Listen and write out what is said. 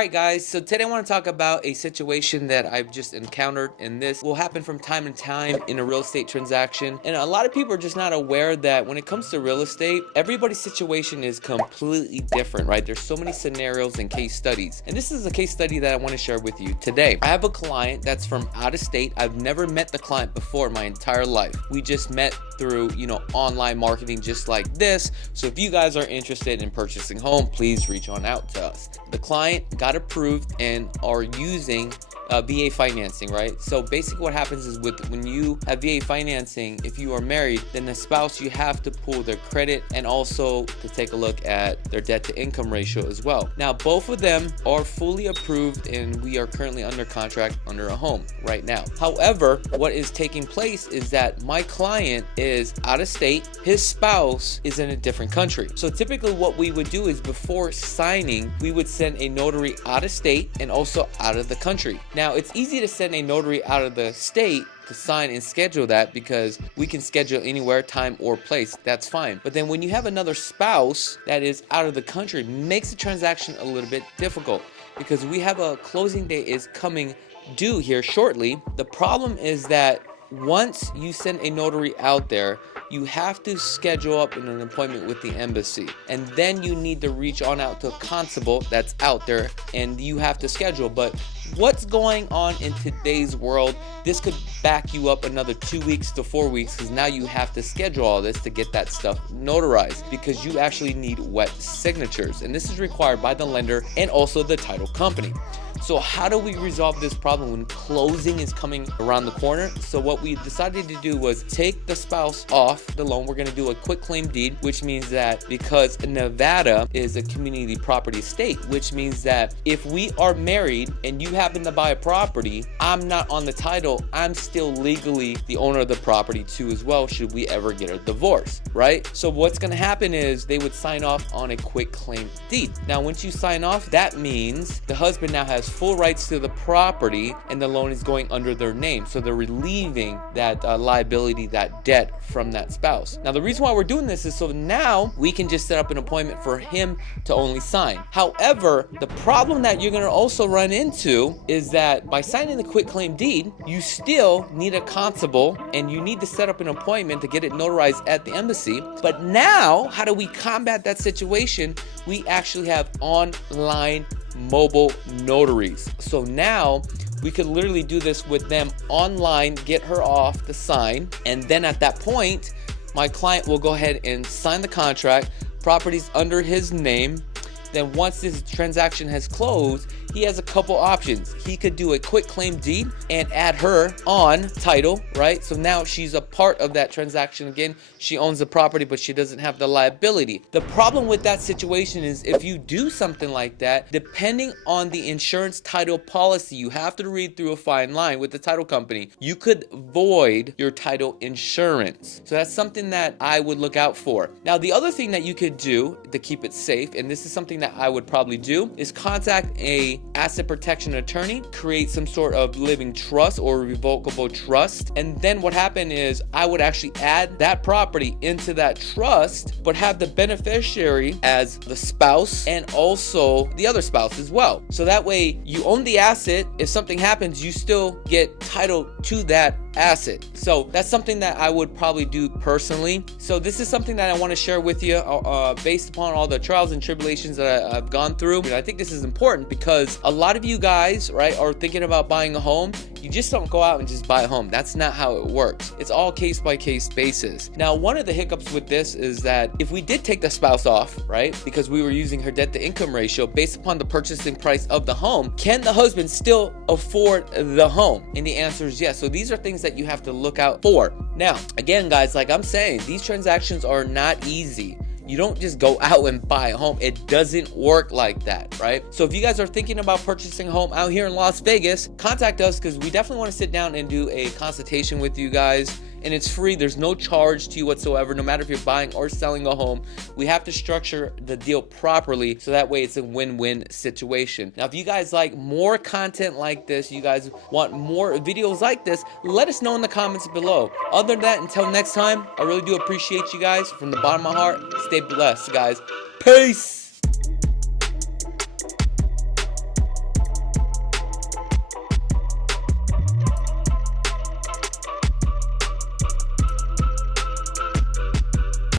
Alright guys, so today I want to talk about a situation that I've just encountered, and this will happen from time to time in a real estate transaction. And a lot of people are just not aware that when it comes to real estate, everybody's situation is completely different, right? There's so many scenarios and case studies. And this is a case study that I want to share with you today. I have a client that's from out of state. I've never met the client before in my entire life. We just met through, online marketing just like this. So if you guys are interested in purchasing home, please reach on out to us. The client got approved and are using VA financing, right? So basically what happens is when you have VA financing, if you are married, then the spouse, you have to pull their credit and also to take a look at their debt to income ratio as well. Now, both of them are fully approved and we are currently under contract under a home right now. However, what is taking place is that my client is out of state, his spouse is in a different country. So typically what we would do is before signing, we would send a notary out of state and also out of the country. Now, it's easy to send a notary out of the state to sign and schedule that because we can schedule anywhere, time, or place. That's fine. But then when you have another spouse that is out of the country, it makes the transaction a little bit difficult because we have a closing date is coming due here shortly. The problem is that once you send a notary out there, you have to schedule up an appointment with the embassy, and then you need to reach on out to a constable that's out there and you have to schedule. But what's going on in today's world, this could back you up another 2 weeks to 4 weeks because now you have to schedule all this to get that stuff notarized because you actually need wet signatures, and this is required by the lender and also the title company. So how do we resolve this problem when closing is coming around the corner? So what we decided to do was take the spouse off the loan. We're going to do a quick claim deed, which means that because Nevada is a community property state, which means that if we are married and you happen to buy a property, I'm not on the title, I'm still legally the owner of the property too as well should we ever get a divorce, right? So what's going to happen is they would sign off on a quick claim deed. Now once you sign off, that means the husband now has full rights to the property and the loan is going under their name. So they're relieving that liability, that debt from that spouse. Now the reason why we're doing this is so now we can just set up an appointment for him to only sign. However, the problem that you're going to also run into is that by signing the quick claim deed, you still need a constable and you need to set up an appointment to get it notarized at the embassy. But now, how do we combat that situation? We actually have online mobile notaries. So now we could literally do this with them online, get her off to sign, and then at that point my client will go ahead and sign the contract, property's under his name. Then once this transaction has closed, he has a couple options. He could do a quick claim deed and add her on title, right? So now she's a part of that transaction again. She owns the property, but she doesn't have the liability. The problem with that situation is if you do something like that, depending on the insurance title policy, you have to read through a fine line with the title company. You could void your title insurance. So that's something that I would look out for. Now, the other thing that you could do to keep it safe, and this is something that I would probably do, is contact a asset protection attorney, create some sort of living trust or revocable trust. And then what happened is I would actually add that property into that trust, but have the beneficiary as the spouse and also the other spouse as well. So that way you own the asset. If something happens, you still get title to that asset. So that's something that I would probably do personally. So this is something that I want to share with you based upon all the trials and tribulations that I've gone through. I think this is important because a lot of you guys, right, are thinking about buying a home. You just don't go out and just buy a home. That's not how it works. It's all case by case basis. Now, one of the hiccups with this is that if we did take the spouse off, right, because we were using her debt to income ratio based upon the purchasing price of the home, can the husband still afford the home? And the answer is yes. So these are things that you have to look out for. Now, again, guys, like I'm saying, these transactions are not easy. You don't just go out and buy a home. It doesn't work like that, right? So if you guys are thinking about purchasing a home out here in Las Vegas, contact us because we definitely want to sit down and do a consultation with you guys. And it's free. There's no charge to you whatsoever, no matter if you're buying or selling a home. We have to structure the deal properly so that way it's a win-win situation. Now, if you guys like more content like this, you guys want more videos like this, let us know in the comments below. Other than that, until next time, I really do appreciate you guys from the bottom of my heart. Stay blessed, guys. Peace.